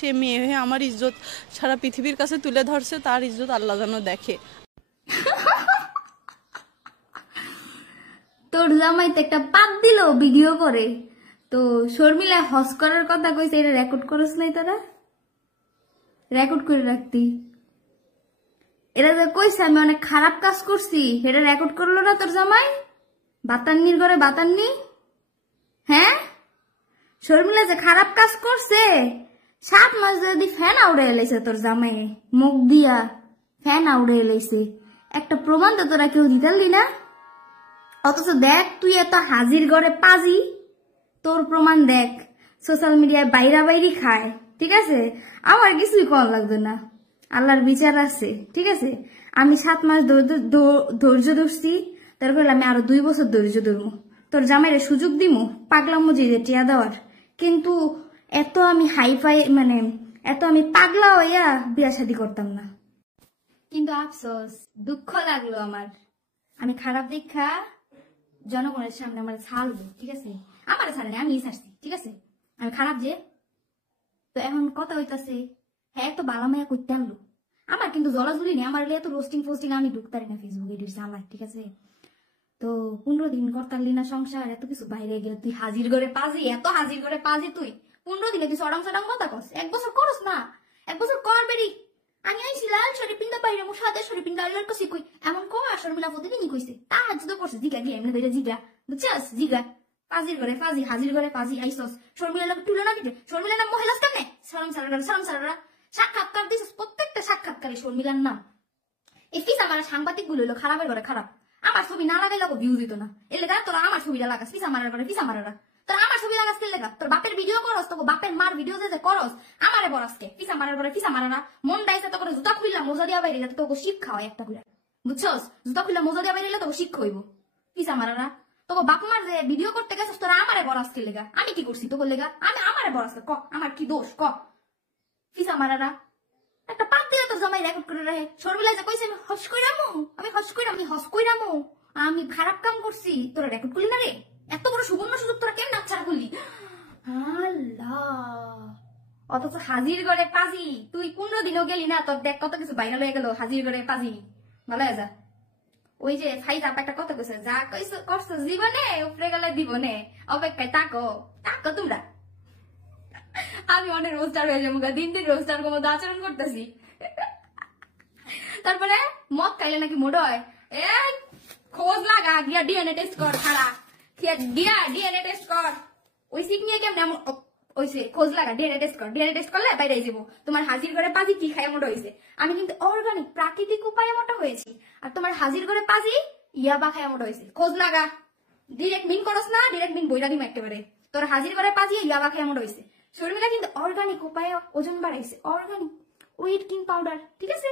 সে মেয়ে হয়ে আমার ইজ্জত সারা পৃথিবীর কাছে তুলে ধরছে, তার ইজ্জত আল্লাহ যেন দেখে। তোর জামাই তো একটা পাত দিল ভিডিও করে, তো শর্মিলা হস করার কথা কইছে, এটা রেকর্ড করছ নাই? তোরা রেকর্ড করে রাখতি। এরা যে কইছে আমি অনেক খারাপ কাজ করছি, এটা রেকর্ড করলো না তোর জামাই? বাতান্নির ঘরে বাতান্নি, হ্যাঁ? শর্মিলা যে খারাপ কাজ করছে, 7 মাস যদি ফ্যান আউড়ে এলাইছে তোর জামাই, মুখ দিয়া ফ্যান আউড়ে এলাইছে, একটা প্রমাণ তো তোরা কেউ দিতালি না। অথচ দেখ তুই এত হাজির ঘরে পাজি, তোর প্রমাণ দেখ সোশ্যাল মিডিয়ায় বাইরা বাইরি খায়, ঠিক আছে? আমার কিছুই কম লাগবে না, আল্লাহর বিচার আছে, ঠিক আছে? আমি 7 মাস ধৈর্য ধরছি, তারপর আমি আরো 2 বছর ধৈর্য ধরবো, তোর জামাইরে সুযোগ দিমু পাগলা মজিদে টিয়া দেওয়ার। কিন্তু এত আমি হাইফাই মানে এত আমি পাগলা হইয়া বিয়া শাদী করতাম না। কিন্তু আফসোস, দুঃখ লাগলো আমার, আমি খারাপ দেখা জনগণের সামনে আমার ছাড়বো, ঠিক আছে? আমার ছাড়ে আমি ছাড়ছি, ঠিক আছে? আমি খারাপ যে, তো এখন কথা হইতাছে হ্যাঁ এত বালা মায়া করতে আনলো, আমার কিন্তু জলাজুলি নেই, আমার এত রোস্টিং ফোস্টিং আমি ঢুকতারি না ফেসবুকে, আমার, ঠিক আছে? তো 15 দিন করতারলি না সংসার, এত কিছু বাইরে গেলে তুই হাজির করে পাজি, এত হাজির করে পাজি তুই 15 দিনে তুই সডাং সডাং কথা কস, 1 বছর করস না, 1 বছর কর বেরি। আমি আইছি লাল শাড়ি পিন্দা বাইরে মো সাদা শাড়ি পিন্দা আল্লাহর কাছে কই এমন কো আসর মিলা প্রতিদিনই কইছে, তাহাজ তো করছে জিগা গিয়ে এমনি ধরে জিগা, বুঝছস? জিগা পাজির করে পাজি, হাজির করে পাজি আইছস, শর্মিলা লোক তুলে না দিতে, শর্মিলা নাম মহিলাস কেমনে? শরম সারারা সাক্ষাৎকার দিছস, প্রত্যেকটা সাক্ষাৎকারে শর্মিলার নাম। এই ফিস আমার সাংবাদিক গুলো হলো খারাপের করে খারাপ, আমার ছবি না লাগাইলে ভিউ দিত না, এর লেগা তোরা আমার ছবিটা লাগাস, ফিসা মারার করে ফিসা মারারা, তোরা আমার ছবি লাগাস কে লেগা? তোর বাপের ভিডিও করস, তো বাপের মার ভিডিও যে করস আমারে বরাসকে ফিসা মারার করে ফিসা মারারা। মন ডাইছে তো করে জুতা খুইলা মোজা দিয়া বাইরে যাতে তোকে শিক্ষা হয় একটা করে, বুঝছস? জুতা খুইলা মোজা দিয়া বাইরে এলে তোকে শিক্ষা হইব, ফিসা মারারা। তোকে বাপ মার যে ভিডিও করতে গেছিস তোরা আমারে বরাসকে লেগা, আমি কি করছি তোকে লেগা? আমি আমারে বরাসকে ক, আমার কি দোষ ক? ফিসা মারারা একটা পাত দিয়ে তোর জামাই রেকর্ড করে রাখে। শর্মিলা যে কইছে আমি হস কইরামু, আমি হস কইরামু, আমি খারাপ কাম করছি, তোরা রেকর্ড করলি না রে? এত বড় সুবর্ণ সুযোগ তোরা কেন নাচ্ছাড়া করলি? আল্লাহ! অথচ হাজির করে পাজি তুই 15 দিনও গেলি না, তোর দেখ কত কিছু ভাইরাল হয়ে গেল, হাজির করে পাজি ভালো হয়ে যা। ওই যে ফাইজ আপা একটা কথা কইছে, যা কইছো করছো জীবনে উপরে গেলে দিবনে, অপেক্ষায় তাকো তাকো তোমরা। আমি অনেক রোস্টার হয়ে যাবো, দিন দিন রোস্টার মতো আচরণ করতেছি। তারপরে মদ খাইলে নাকি মোড হয়, এ খোঁজ লাগা গিয়া ডিএনএ টেস্ট কর, খাড়া গিয়া ডিএনএ টেস্ট কর, ওই সিক নিয়ে কেমন এমন ওইসে খোঁজ লাগা, ডিএনএ টেস্ট কর, ডিএনএ টেস্ট করলে বাইরে যাবো তোমার হাজির করে পাজি কি খায় মোটা হয়েছে। আমি কিন্তু অর্গানিক প্রাকৃতিক উপায়ে মোটা হয়েছি, আর তোমার হাজির করে পাজি ইয়াবা খায় মোটা হয়েছে। খোঁজ লাগা, ডিরেক্ট মিন করস না, ডিরেক্ট মিন বইরা দিম একেবারে, তোর হাজির করে পাজি ইয়াবা খায় মোটা হয়েছে। শর্মিলা কিন্তু অর্গানিক উপায়ে ওজন বাড়াইছে, অর্গানিক ওয়েট কিং পাউডার, ঠিক আছে?